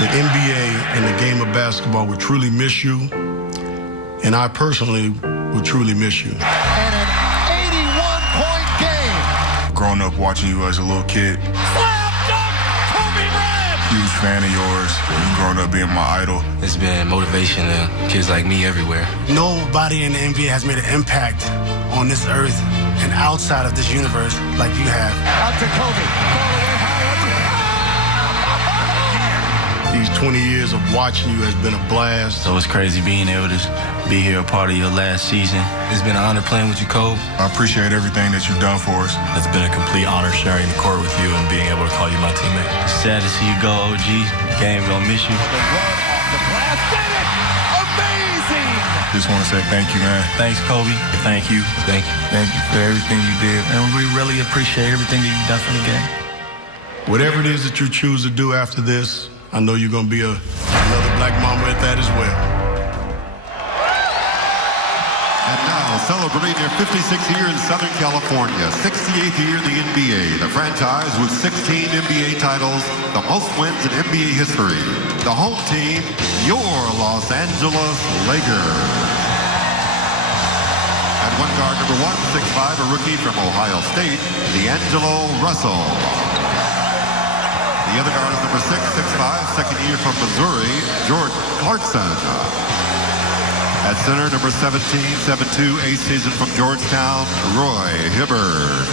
The NBA and the game of basketball will truly miss you, and I personally will truly miss you. And an 81-point game. Growing up watching you as a little kid. Slam dunk, Kobe Bryant. Huge fan of yours. You growing up being my idol. It's been motivation to kids like me everywhere. Nobody in the NBA has made an impact on this earth and outside of this universe like you have. Out to Kobe. Ball away high. These 20 years of watching you has been a blast. So it's crazy being able to be here a part of your last season. It's been an honor playing with you, Kobe. I appreciate everything that you've done for us. It's been a complete honor sharing the court with you and being able to call you my teammate. It's sad to see you go, OG. Game gonna miss you. The run off the glass. Did it! Amazing! Just want to say thank you, man. Thanks, Kobe. Thank you. Thank you. Thank you for everything you did. And we really appreciate everything that you've done for the game. Whatever it is that you choose to do after this, I know you're going to be another black mama at that as well. And now, celebrating their 56th year in Southern California, 68th year in the NBA, the franchise with 16 NBA titles, the most wins in NBA history. The home team, your Los Angeles Lakers. At one guard, number 1, 6'5", a rookie from Ohio State, D'Angelo Russell. The other guard is number 6, 6'5", second year from Missouri, Jordan Clarkson. At center, number 17, 7'2", eighth season from Georgetown, Roy Hibbert.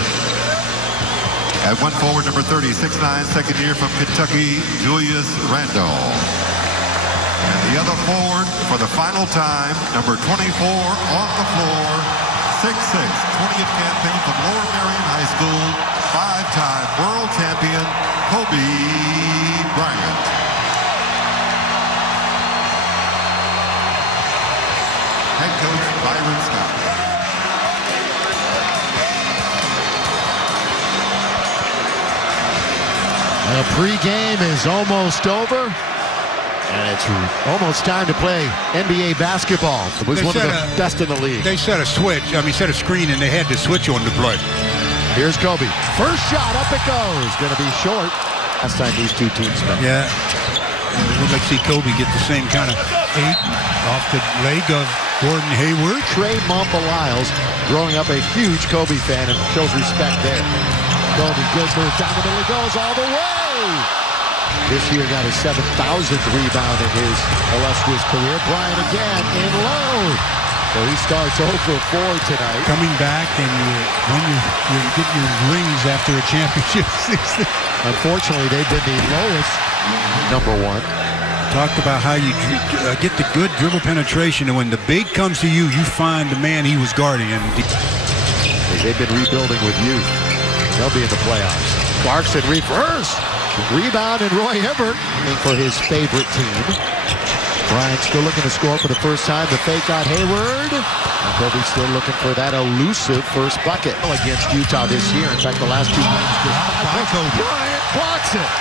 At one forward, number 30, 6'9", second year from Kentucky, Julius Randle. And the other forward, for the final time, number 24 on the floor, 6'6", 20th campaign from Lower Merion High School, 5-time world champion, Kobe Bryant. Head coach Byron Scott. The pregame is almost over, and it's almost time to play NBA basketball. It was one of the best in the league. They set a screen, and they had to switch on the play. Here's Kobe. First shot, up it goes. Going to be short. Last time these two teams met. Yeah. We'd like to see Kobe get the same kind of 8 off the leg of Gordon Hayward. Trey Lyles, growing up a huge Kobe fan, and shows respect there. Kobe, good move. Down the middle he goes all the way. This year got his 7,000th rebound in his illustrious career. Bryant again in low. So he starts 0 for 4 tonight. Coming back, and you get your rings after a championship season. Unfortunately, they've been the lowest number 1. Talked about how you get the good dribble penetration, and when the big comes to you, you find the man he was guarding. And they've been rebuilding with youth. They'll be in the playoffs. Clarkson reverse. Rebound, and Roy Hibbert for his favorite team. Bryant still looking to score for the first time. The fake on Hayward. And Kobe still looking for that elusive first bucket against Utah this year. In fact, the last 2 games, Bryant blocks it.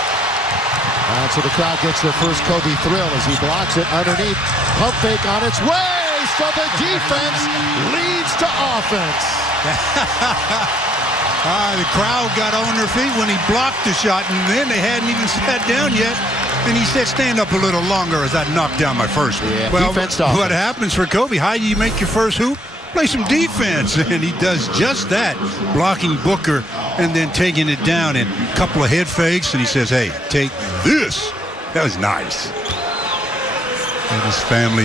So the crowd gets their first Kobe thrill as he blocks it underneath. Pump fake on its way. So the defense leads to offense. The crowd got on their feet when he blocked the shot, and then they hadn't even sat down yet. And he said, stand up a little longer as I knocked down my first one. Yeah, well, defense what happens for Kobe? How do you make your first hoop? Play some defense. And he does just that, blocking Booker and then taking it down and a couple of head fakes. And he says, hey, take this. That was nice. And his family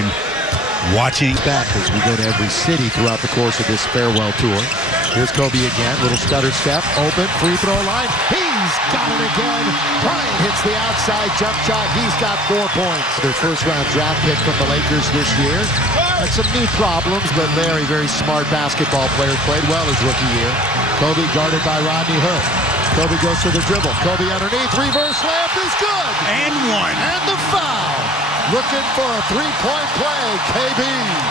watching. Back as we go to every city throughout the course of this farewell tour. Here's Kobe again, little stutter step, open, free throw line. He's got it again. Bryant hits the outside jump shot. He's got 4 points. Their first-round draft pick from the Lakers this year. Had some knee problems, but Larry, very smart basketball player, played well his rookie year. Kobe guarded by Rodney Hood. Kobe goes to the dribble. Kobe underneath, reverse layup is good. And one. And the foul. Looking for a 3-point play, KB.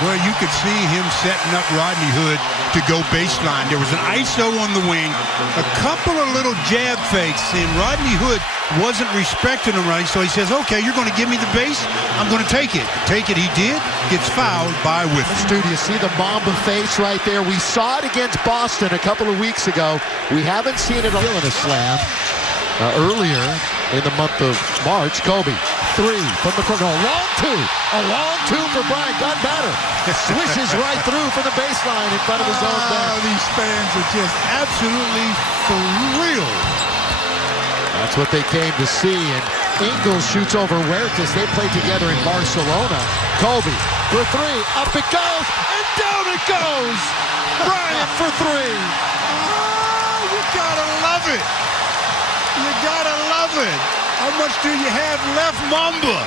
Well, you could see him setting up Rodney Hood to go baseline. There was an ISO on the wing, a couple of little jab fakes, and Rodney Hood wasn't respecting him right, so he says, okay, you're going to give me the base? I'm going to take it. Take it, he did. Gets fouled by Whiffen. Stu, do you see the Mamba face right there? We saw it against Boston a couple of weeks ago. We haven't seen it in a slam. Earlier in the month of March, Kobe, 3 from the corner, a long two for Bryant, got better. Swishes right through from the baseline in front of his own bench. These fans are just absolutely thrilled. That's what they came to see, and Ingles shoots over Huertas. They played together in Barcelona. Kobe for 3, up it goes, and down it goes! Bryant for 3! Oh, you gotta love it. You gotta love it. How much do you have left, Mamba?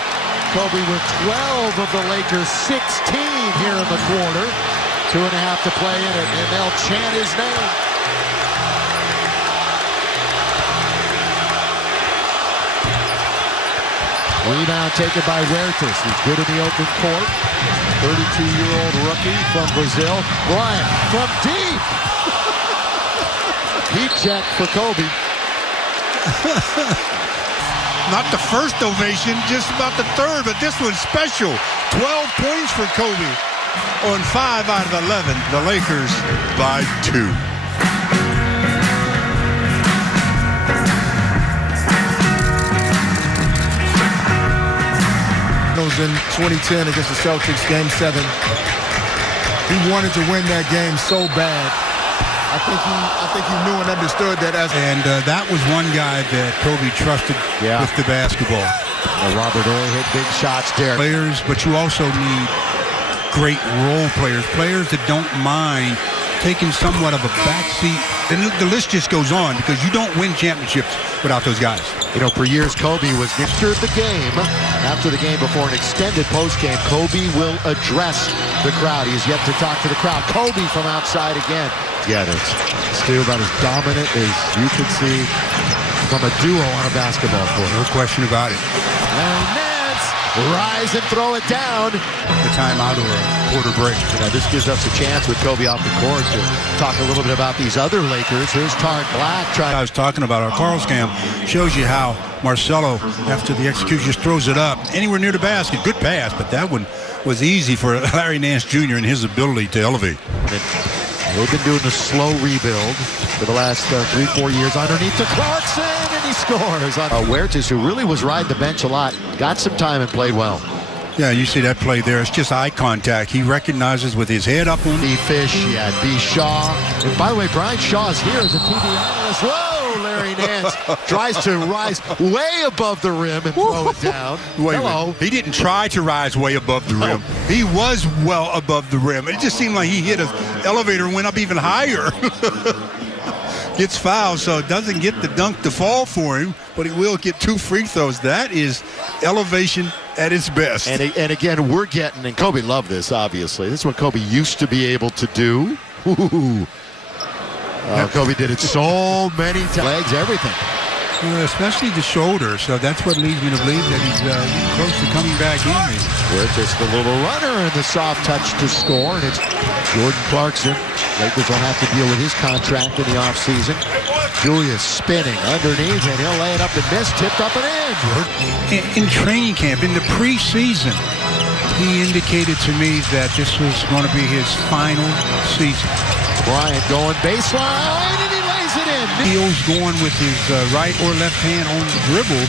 Kobe with 12 of the Lakers' 16 here in the quarter. 2.5 to play in it, and they'll chant his name. Rebound taken by Huertas. He's good in the open court. 32-year-old rookie from Brazil. Bryant from deep. Heat check for Kobe. Not the first ovation, just about the third, but this one's special. 12 points for Kobe on 5 out of 11. The Lakers by 2. In 2010 against the Celtics, Game 7. He wanted to win that game so bad. I think he knew and understood that as. And that was one guy that Kobe trusted with the basketball. Robert Ory hit big shots there. Players, but you also need great role players that don't mind taking somewhat of a backseat. And the list just goes on because you don't win championships without those guys. You know, for years, Kobe was near the game. After the game, before an extended postgame, Kobe will address the crowd. He has yet to talk to the crowd. Kobe from outside again. Yeah, it's still about as dominant as you could see from a duo on a basketball court. No question about it. And Nance, rise and throw it down. The timeout or a quarter break. Now, this gives us a chance with Kobe off the court to talk a little bit about these other Lakers. Here's Tarek Black. I was talking about our Carl's cam. Shows you how Marcelo, after the execution, just throws it up anywhere near the basket. Good pass, but that one was easy for Larry Nance Jr. and his ability to elevate. They've been doing a slow rebuild for the last 3-4 years underneath to Clarkson, and he scores on Huertas, who really was riding the bench a lot, got some time and played well. Yeah, you see that play there. It's just eye contact. He recognizes with his head up on B. Fish, B. Shaw. And by the way, Brian Shaw is here as a TV analyst. Whoa, Larry Nance tries to rise way above the rim and throw it down. Hello. He didn't try to rise way above the rim. He was well above the rim. It just seemed like he hit an elevator and went up even higher. Gets fouled, so it doesn't get the dunk to fall for him, but he will get 2 free throws. That is elevation at its best. And again, we're getting, and Kobe loved this, obviously. This is what Kobe used to be able to do. Kobe did it so many times. Legs, everything. Especially the shoulder, so that's what leads me to believe that he's getting close to coming back in. We're just a little runner and the soft touch to score, and it's Jordan Clarkson. Lakers will have to deal with his contract in the offseason. Julius spinning underneath, and he'll lay it up and miss, tipped up and in. In training camp, in the preseason, he indicated to me that this was going to be his final season. Bryant going baseline, and he lays it in. Heels going with his right or left hand on the dribble.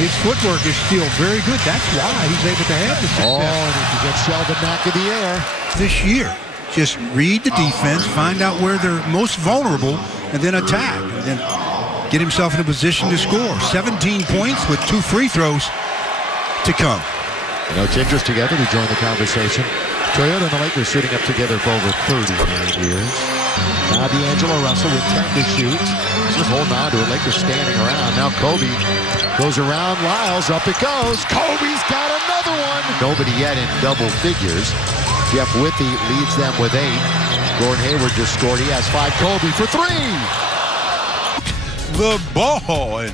His footwork is still very good. That's why he's able to have the success. Oh, and he gets Sheldon back in the air. This year, just read the defense, find out where they're most vulnerable, and then attack. And then get himself in a position to score. 17 points with 2 free throws to come. You know, it's interesting together to join the conversation. Toyota and the Lakers shooting up together for over 39 years. Now D'Angelo Russell with 10 to shoot. He's just holding on to it. Lakers standing around. Now Kobe goes around Lyles. Up it goes. Kobe's got another one. Nobody yet in double figures. Jeff Withey leads them with 8. Gordon Hayward just scored. He has 5. Kobe for 3. The ball. And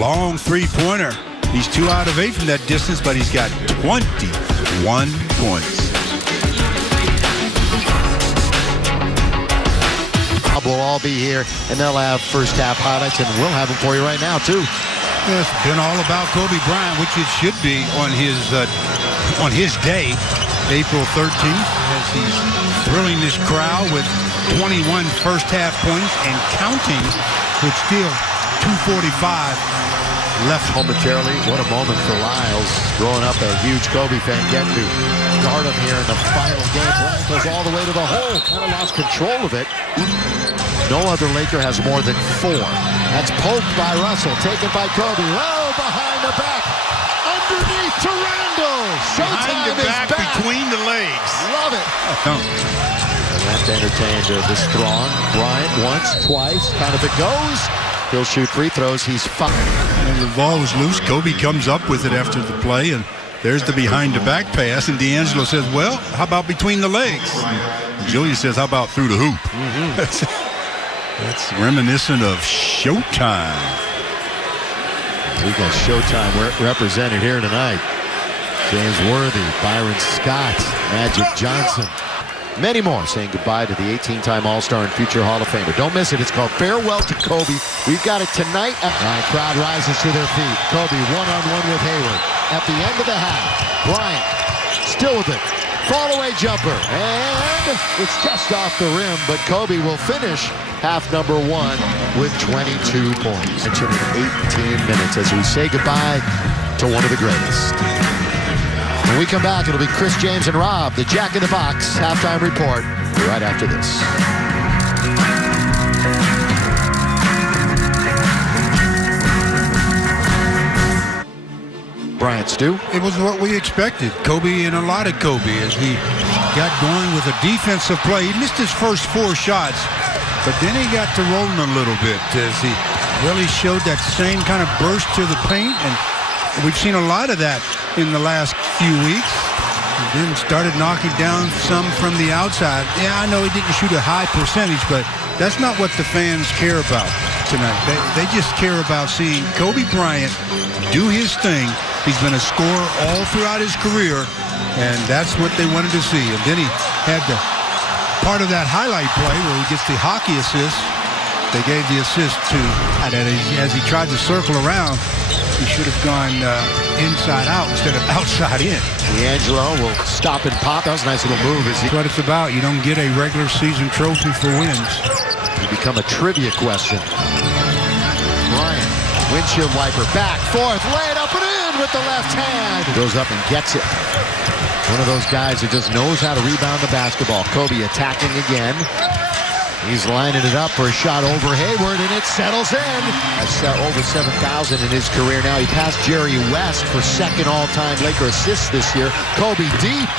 long three-pointer. He's 2 out of 8 from that distance, but he's got 21 points. We'll all be here, and they'll have first half highlights, and we'll have them for you right now, too. It's been all about Kobe Bryant, which it should be on his day, April 13th, as he's thrilling this crowd with 21 first half points and counting, with still 2:45 left. Momentarily, what a moment for Lyles. Growing up a huge Kobe fan, getting to guard him here in the final game. Bryant goes all the way to the hole. Kind of lost control of it. No other Laker has more than 4. That's poked by Russell, taken by Kobe. Oh, behind the back. Underneath to Randall. Showtime Behind the back, is back. between the legs. Love it. And that's entertained this throng. Bryant once, twice. Kind of it goes. He'll shoot free throws. He's fine. And the ball was loose. Kobe comes up with it after the play, and there's the behind-the-back pass. And D'Angelo says, well, how about between the legs? And Julius says, how about through the hoop? That's reminiscent of Showtime. We got Showtime represented here tonight. James Worthy, Byron Scott, Magic Johnson. Many more saying goodbye to the 18-time All-Star and future Hall of Famer. Don't miss it. It's called Farewell to Kobe. We've got it tonight. All right, crowd rises to their feet. Kobe one-on-one with Hayward. At the end of the half, Bryant still with it. Fall-away jumper. And it's just off the rim, but Kobe will finish half number 1 with 22 points. Mentioned in 18 minutes as we say goodbye to one of the greatest. When we come back, it'll be Chris James and Rob, the Jack in the Box halftime report, right after this. Bryant, Stu? It was what we expected. Kobe and a lot of Kobe as he got going with a defensive play. He missed his first 4 shots, but then he got to rolling a little bit as he really showed that same kind of burst to the paint, and we've seen a lot of that in the last few weeks. And then started knocking down some from the outside. Yeah, I know he didn't shoot a high percentage, but that's not what the fans care about tonight. They just care about seeing Kobe Bryant do his thing. He's been a scorer all throughout his career, and that's what they wanted to see. And then he had the part of that highlight play where he gets the hockey assist. They gave the assist to, and as he tried to circle around, he should have gone inside out instead of outside in. D'Angelo will stop and pop. That was a nice little move. That's what it's about. You don't get a regular season trophy for wins. It become a trivia question. Bryant, windshield wiper, back, forth, lay it up and in with the left hand. Goes up and gets it. One of those guys who just knows how to rebound the basketball. Kobe attacking again. He's lining it up for a shot over Hayward, and it settles in. Has over 7,000 in his career now. He passed Jerry West for second all-time Laker assists this year. Kobe deep.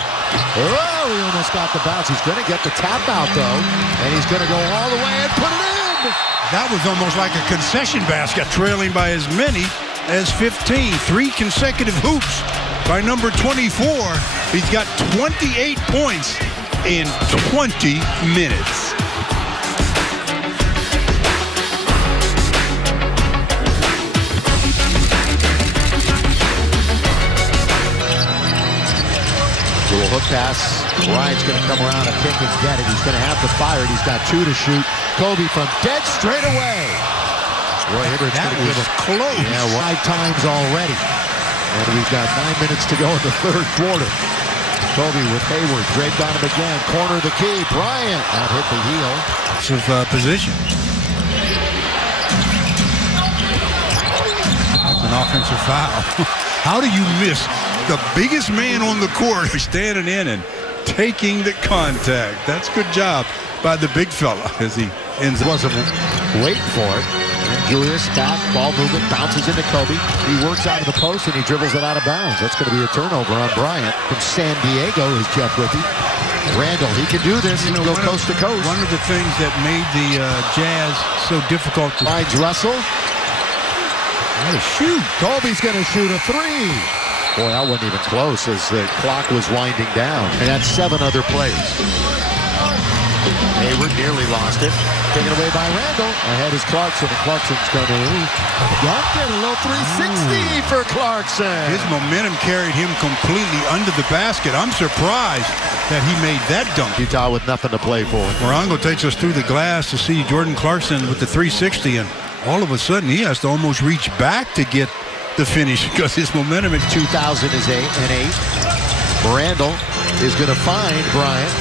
Oh, he almost got the bounce. He's going to get the tap out, though, and he's going to go all the way and put it in. That was almost like a concession basket, trailing by as many as 15. 3 consecutive hoops by number 24. He's got 28 points in 20 minutes. Little hook pass. Bryant's going to come around and pick and get it. He's going to have to fire it. He's got 2 to shoot. Kobe from dead straight away. Roy Hibbert's going to give him close. Yeah, 5 times already. And we've got 9 minutes to go in the third quarter. Kobe with Hayward. Draped on him again. Corner the key. Bryant. That hit the heel. Position. That's an offensive foul. How do you miss the biggest man on the court standing in and taking the contact? That's good job by the big fella as he ends up. Wasn't waiting for it. And Julius back, ball movement, bounces into Kobe. He works out of the post and he dribbles it out of bounds. That's going to be a turnover on Bryant. From San Diego is Jeff Whippy. Randall, he can do this. He can go coast to coast. One of the things that made the Jazz so difficult to finds Russell. What a shoot. Kobe's going to shoot a 3. Boy, that wasn't even close as the clock was winding down. And that's 7 other plays. Hayward nearly lost it. Taken away by Randall. Ahead is Clarkson, and Clarkson's going to dunk it. A little 360 for Clarkson. His momentum carried him completely under the basket. I'm surprised that he made that dunk. Utah with nothing to play for. Morongo takes us through the glass to see Jordan Clarkson with the 360, and all of a sudden he has to almost reach back to get the finish because his momentum in 2008. Randall is going to find Bryant.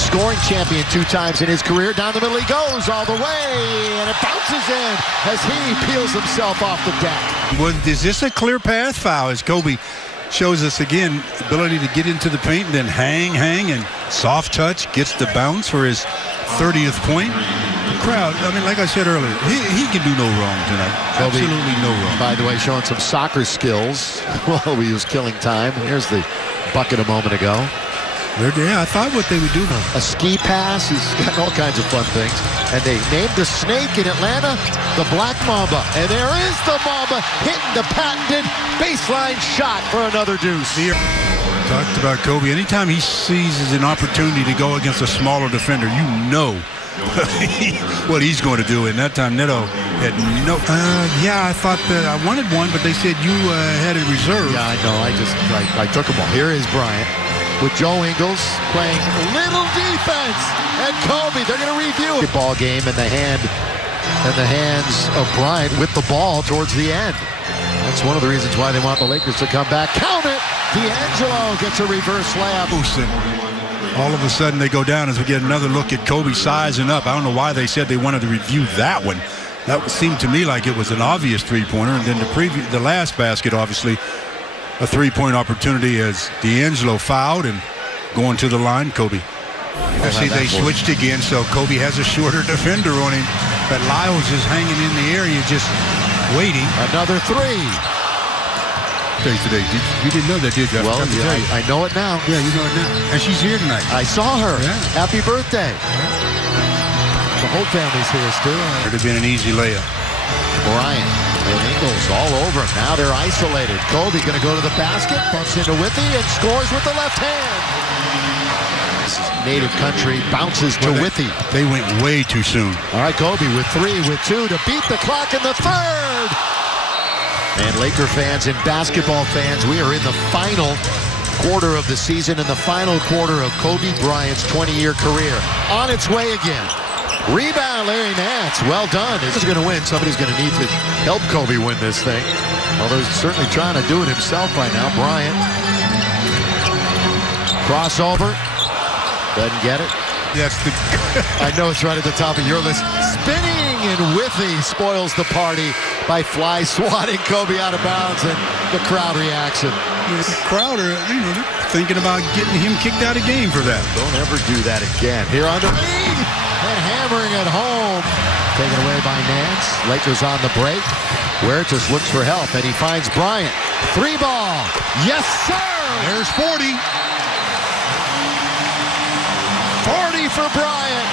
scoring champion 2 times in his career. Down the middle he goes all the way, and it bounces in as he peels himself off the deck. Well, is this a clear path foul as Kobe shows us again ability to get into the paint and then hang, and soft touch, gets the bounce for his 30th point. The crowd, I mean, like I said earlier, he can do no wrong tonight. Kobe, absolutely no wrong. By the way, showing some soccer skills while he was killing time. Here's the bucket a moment ago. Yeah, I thought what they would do now. A ski pass. He's got all kinds of fun things. And they named the snake in Atlanta the Black Mamba. And there is the Mamba hitting the patented baseline shot for another deuce. Talked about Kobe. Anytime he seizes an opportunity to go against a smaller defender, you know what he's going to do. And that time Neto had no... yeah, I thought that I wanted one, but they said you had it reserved. Yeah, I know. I took them all. Here is Bryant with Joe Ingles playing little defense. And Kobe, they're going to review the ball game in the hands of Bryant with the ball towards the end. That's one of the reasons why they want the Lakers to come back. Count it! D'Angelo gets a reverse layup. All of a sudden they go down as we get another look at Kobe sizing up. I don't know why they said they wanted to review that one. That seemed to me like it was an obvious three-pointer. And then the last basket, obviously, a three-point opportunity as D'Angelo fouled and going to the line, Kobe. See, they switched again, so Kobe has a shorter defender on him. But Lyles is hanging in the area just waiting. Another three. Today. You didn't know that, did you? Well, I know it now. Yeah, you know it now. And she's here tonight. I saw her. Yeah. Happy birthday. The whole family's here still. It would have been an easy layup. Bryant and Ingles all over him. Now they're isolated. Kobe going to go to the basket, bumps into Withy, and scores with the left hand. This is native country, bounces to Withy. They went way too soon. All right, Kobe with 3, with 2 to beat the clock in the third. And Laker fans and basketball fans, we are in the final quarter of the season, in the final quarter of Kobe Bryant's 20-year career. On its way again. Rebound, Larry Nance. Well done. If he's going to win, somebody's going to need to help Kobe win this thing. Although he's certainly trying to do it himself right now. Bryant. Crossover. Doesn't get it. Yes, I know it's right at the top of your list. Spinning, and Withy spoils the party by fly swatting Kobe out of bounds, and the crowd reaction. The crowd are, they're thinking about getting him kicked out of game for that. Don't ever do that again. Here underneath, and hammering it home. Taken away by Nance. Lakers on the break. Where just looks for help, and he finds Bryant. 3 ball. Yes, sir! There's 40. 40 for Bryant.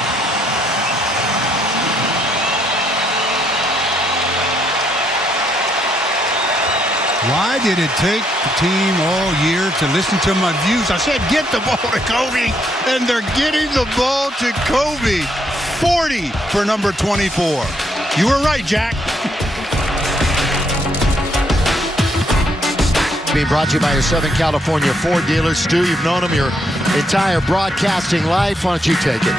Why did it take the team all year to listen to my views? I said, get the ball to Kobe, and they're getting the ball to Kobe. 40 for number 24. You were right, Jack. Being brought to you by your Southern California Ford dealers. Stu, you've known him your entire broadcasting life. Why don't you take it?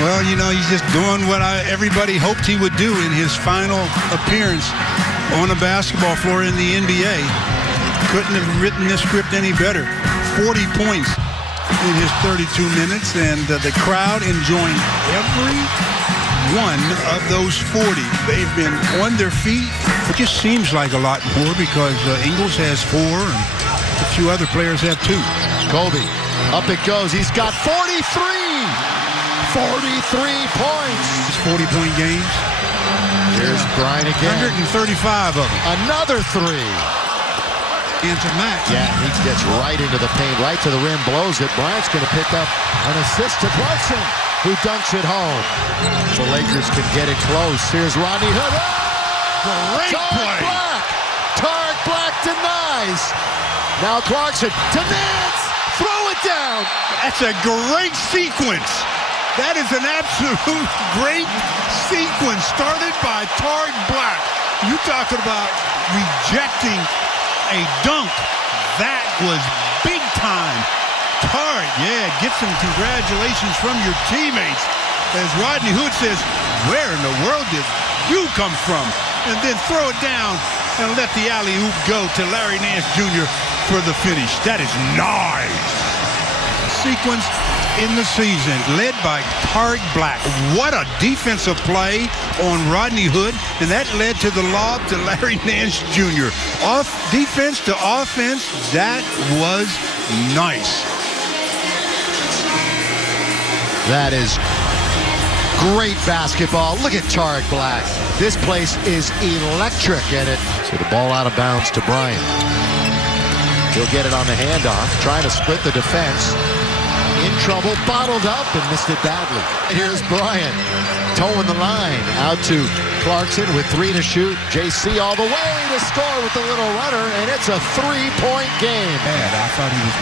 Well, he's just doing what everybody hoped he would do in his final appearance on a basketball floor in the NBA. Couldn't have written this script any better. 40 points in his 32 minutes, and the crowd enjoying every one of those 40. They've been on their feet. It just seems like a lot more because Ingles has 4 and a few other players have 2. Kobe, up it goes. He's got 43. 43 points. 40-point games. Here's Bryant again. 135 of them. Another 3. Answer Matt. Yeah, he gets right into the paint, right to the rim, blows it. Bryant's going to pick up an assist to Clarkson, who dunks it home. The Lakers can get it close. Here's Rodney Hood. Great play. Tarek Black denies. Now Clarkson to Nance. Throw it down. That's a great sequence. That is an absolute great sequence started by Tarek Black. You talking about rejecting a dunk. That was big time. Tarek, get some congratulations from your teammates. As Rodney Hood says, where in the world did you come from? And then throw it down and let the alley-oop go to Larry Nance Jr. for the finish. That is nice. Sequence in the season, led by Tariq Black. What a defensive play on Rodney Hood, and that led to the lob to Larry Nance Jr. Off defense to offense, that was nice. That is great basketball. Look at Tariq Black. This place is electric in it. So the ball out of bounds to Bryant. He'll get it on the handoff, trying to split the defense. In trouble, bottled up, and missed it badly. Here's Bryant, toeing the line, out to Clarkson with 3 to shoot. JC all the way to score with the little runner, and it's a 3-point game. I thought he was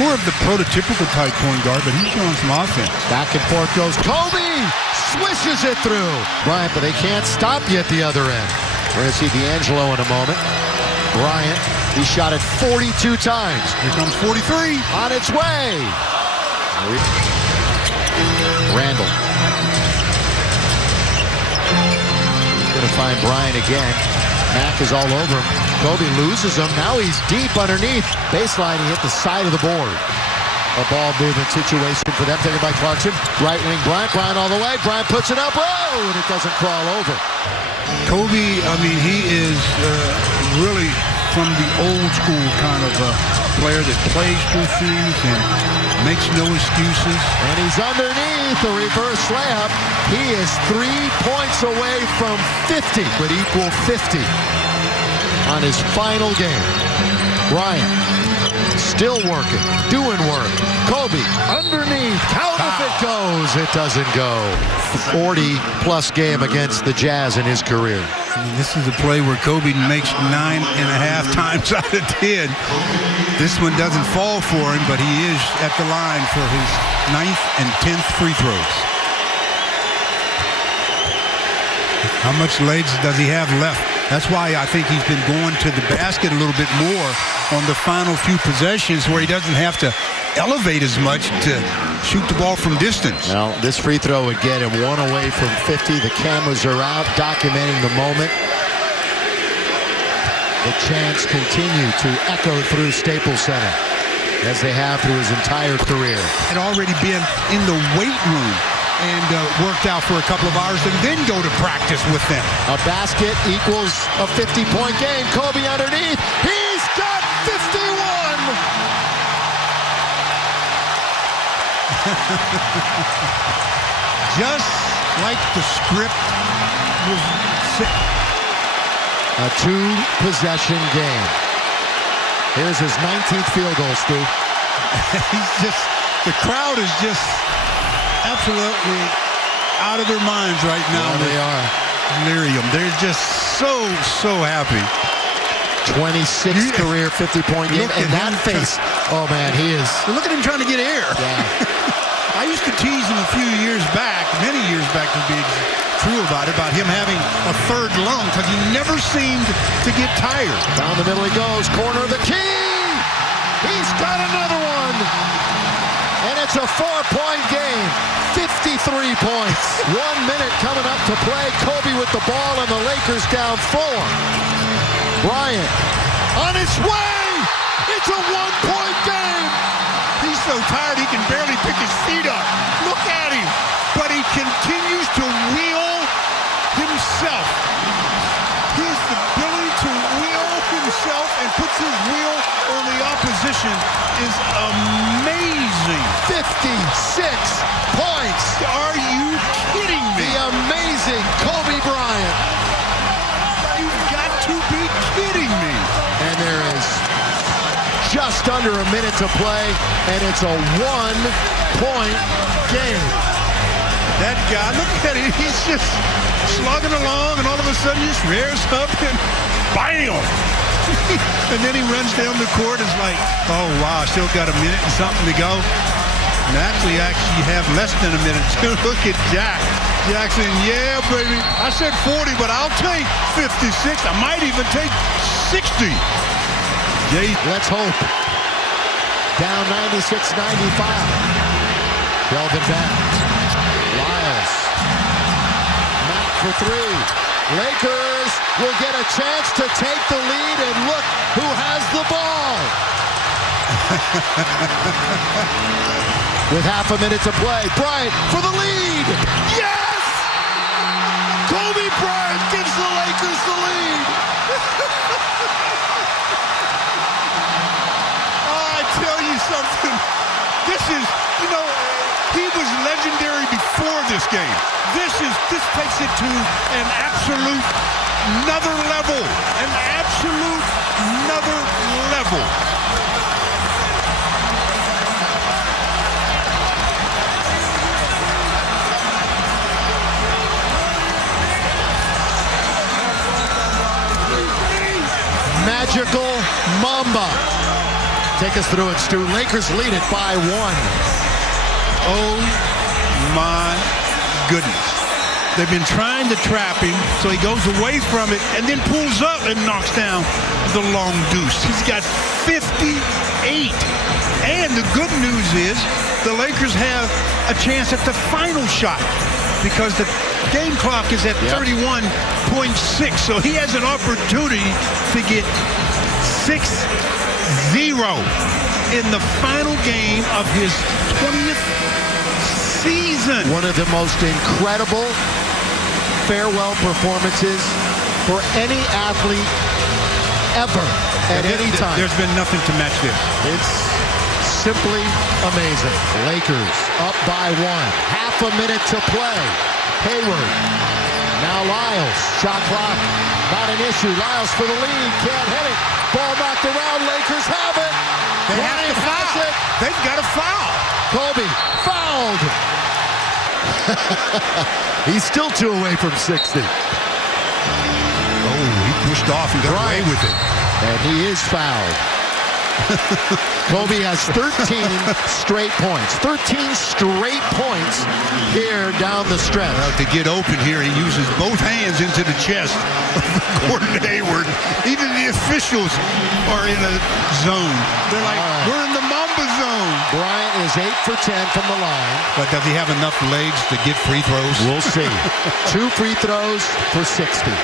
more of the prototypical type point guard, but he's showing some offense. Back and forth goes Kobe, swishes it through. Bryant, but they can't stop you at the other end. We're going to see D'Angelo in a moment. Bryant, he shot it 42 times. Here comes 43. On its way. Randall. He's going to find Bryant again. Mack is all over him. Kobe loses him. Now he's deep underneath. Baseline, he hit the side of the board. A ball movement situation for them, taken by Clarkson. Right wing Bryant. Bryant all the way. Bryant puts it up. Oh, and it doesn't crawl over. Kobe, I mean, he is really from the old school kind of player that plays through things and makes no excuses. And he's underneath the reverse layup. He is 3 points away from 50, but equal 50 on his final game. Bryant still working, doing work. Kobe underneath. Count if it goes. It doesn't go. 40-plus game against the Jazz in his career. I mean, this is a play where Kobe makes 9.5 times out of 10. This one doesn't fall for him, but he is at the line for his 9th and 10th free throws. How much legs does he have left? That's why I think he's been going to the basket a little bit more on the final few possessions where he doesn't have to elevate as much to shoot the ball from distance. Well, this free throw would get him 1 away from 50. The cameras are out documenting the moment. The chants continue to echo through Staples Center as they have through his entire career. Had already been in the weight room and worked out for a couple of hours and then go to practice with them. A basket equals a 50-point game. Kobe underneath. He's got 51! Just like the script was set. A 2-possession game. Here's his 19th field goal, Stu. He's just, the crowd is just absolutely out of their minds right now. Yeah, they are. Delirium. They're just so happy. 26th career 50-point game, and that face. Oh man, he is. Look at him trying to get air. Yeah. I used to tease him a few years back, many years back to be true about him having a third lung because he never seemed to get tired. Down the middle he goes, corner of the key. He's got another one. And it's a 4-point game. 53 points. 1 minute coming up to play. Kobe with the ball and the Lakers down 4. Bryant on his way. It's a 1-point game. He's so tired he can barely pick his feet up. Look at him. But he continues to will himself. His ability to will himself and puts his will on the opposition is amazing. 56 points. Are you kidding me? The amazing Kobe Bryant. You've got to be kidding me. And there is just under a minute to play, and it's a 1-point game. That guy, look at him. He's just slugging along, and all of a sudden he just rears up and bam! And then he runs down the court and is like, oh, wow, I still got a minute and something to go. And actually, you have less than a minute to look at Jackson, yeah, baby. I said 40, but I'll take 56. I might even take 60. Let's hope. Down 96-95. Delvin back. Lyles. Mack for 3. Lakers will get a chance to take the lead, and look who has the ball. With half a minute to play, Bryant for the lead. Yes! Kobe Bryant gives the Lakers the lead. Oh, I tell you something. This is, you know, he was legendary before this game. This takes it to an absolute another level. An absolute another level. Magical Mamba. Take us through it, Stu. Lakers lead it by 1. Oh my goodness. They've been trying to trap him, so he goes away from it and then pulls up and knocks down the long deuce. He's got 58. And the good news is the Lakers have a chance at the final shot because the game clock is at 31.6, so he has an opportunity to get 6-0 in the final game of his 20th season. One of the most incredible farewell performances for any athlete ever at any time. There's been nothing to match this. It's simply amazing. Lakers up by 1. Half a minute to play. Hayward. Now Lyles. Shot clock. Not an issue. Lyles for the lead. Can't hit it. Ball knocked around. Lakers have it. They have to foul. They've got to foul. Kobe fouled. He's still 2 away from 60. Oh, he pushed off and got away with it. And he is fouled. Kobe has 13 straight points. 13 straight points here down the stretch. Well, to get open here, he uses both hands into the chest of Gordon Hayward. Even the officials are in a zone. They're like, we're in the Mamba zone. Bryant is 8 for 10 from the line. But does he have enough legs to get free throws? We'll see. 2 free throws for 60.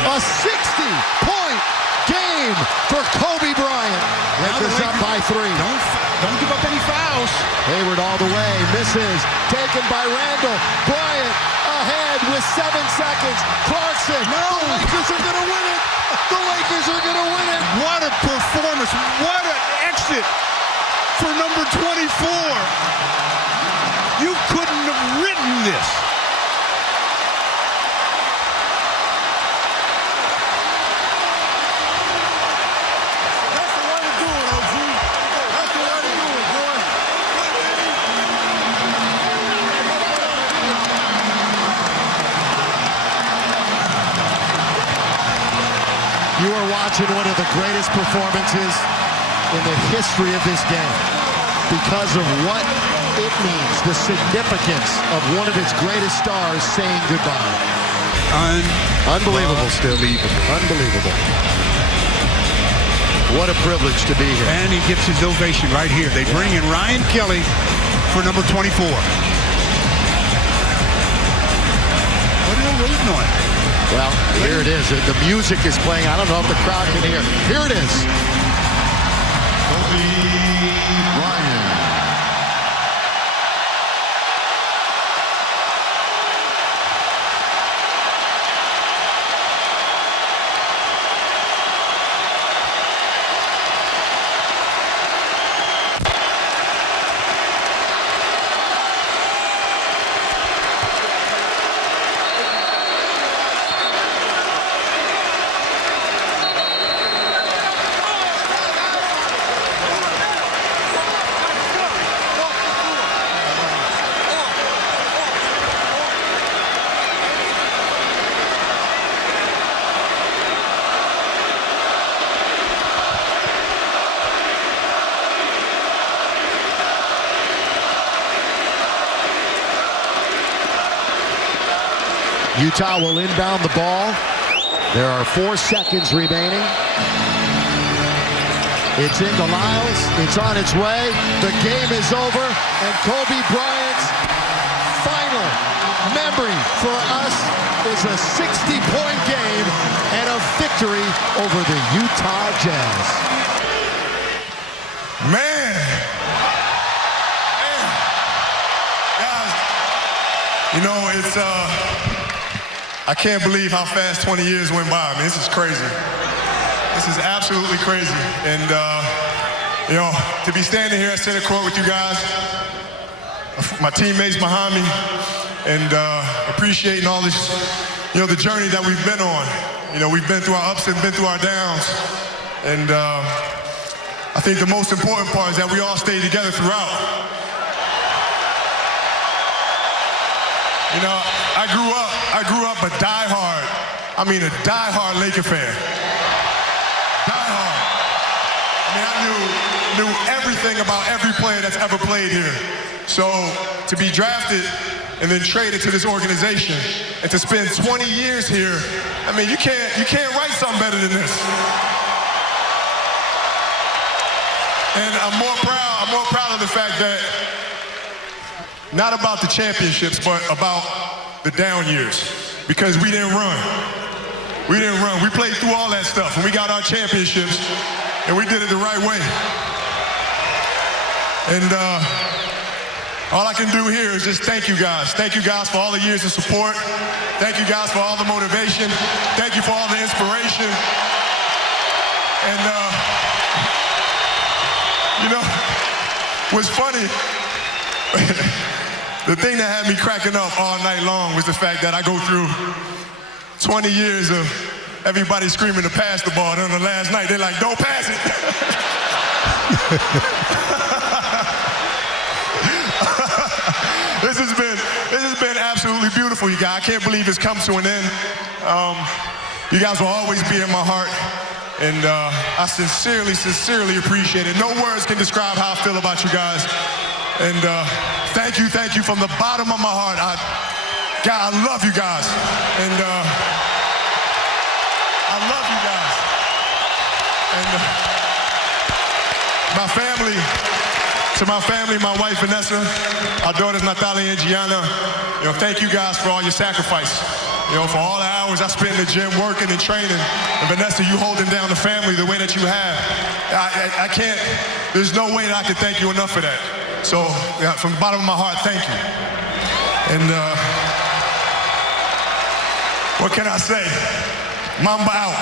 A 60-point game for Kobe Bryant. Lakers up by 3. Don't give up any fouls. Hayward all the way, misses, taken by Randall. Bryant ahead with 7 seconds. Clarkson, the Lakers are going to win it. The Lakers are going to win it. What a performance. What an exit for number 24. You couldn't have written this. You are watching one of the greatest performances in the history of this game because of what it means, the significance of one of its greatest stars saying goodbye. Unbelievable, still. Unbelievable. What a privilege to be here. And he gets his ovation right here. They bring in Ryan Kelly for number 24. What are they waiting on? Well, here it is. The music is playing. I don't know if the crowd can hear. Here it is. Kobe Bryant. Utah will inbound the ball. There are 4 seconds remaining. It's into Lyles. It's on its way. The game is over. And Kobe Bryant's final memory for us is a 60-point game and a victory over the Utah Jazz. Man. Guys, you know, it's, I can't believe how fast 20 years went by. I mean, this is crazy. This is absolutely crazy. And, you know, to be standing here at center court with you guys, my teammates behind me, and appreciating all this, you know, the journey that we've been on. You know, we've been through our ups and been through our downs. And I think the most important part is that we all stayed together throughout. You know, I grew up a diehard, I mean a diehard Laker fan. Diehard. I mean, I knew everything about every player that's ever played here. So to be drafted and then traded to this organization and to spend 20 years here, I mean, you can't write something better than this. And I'm more proud of the fact that not about the championships, but about the down years, because we didn't run. We didn't run. We played through all that stuff, and we got our championships, and we did it the right way. And all I can do here is just thank you guys. Thank you guys for all the years of support. Thank you guys for all the motivation. Thank you for all the inspiration. And, you know, what's funny, the thing that had me cracking up all night long was the fact that I go through 20 years of everybody screaming to pass the ball. And on the last night, they're like, don't pass it. This has been absolutely beautiful, you guys. I can't believe it's come to an end. You guys will always be in my heart. And I sincerely appreciate it. No words can describe how I feel about you guys. And thank you from the bottom of my heart. God, I love you guys. And I love you guys. And to my family, my wife Vanessa, our daughters Natalia and Gianna, you know, thank you guys for all your sacrifice. You know, for all the hours I spent in the gym working and training. And Vanessa, you holding down the family the way that you have. I can't, there's no way that I can thank you enough for that. So, yeah, from the bottom of my heart, thank you. And what can I say? Mamba out.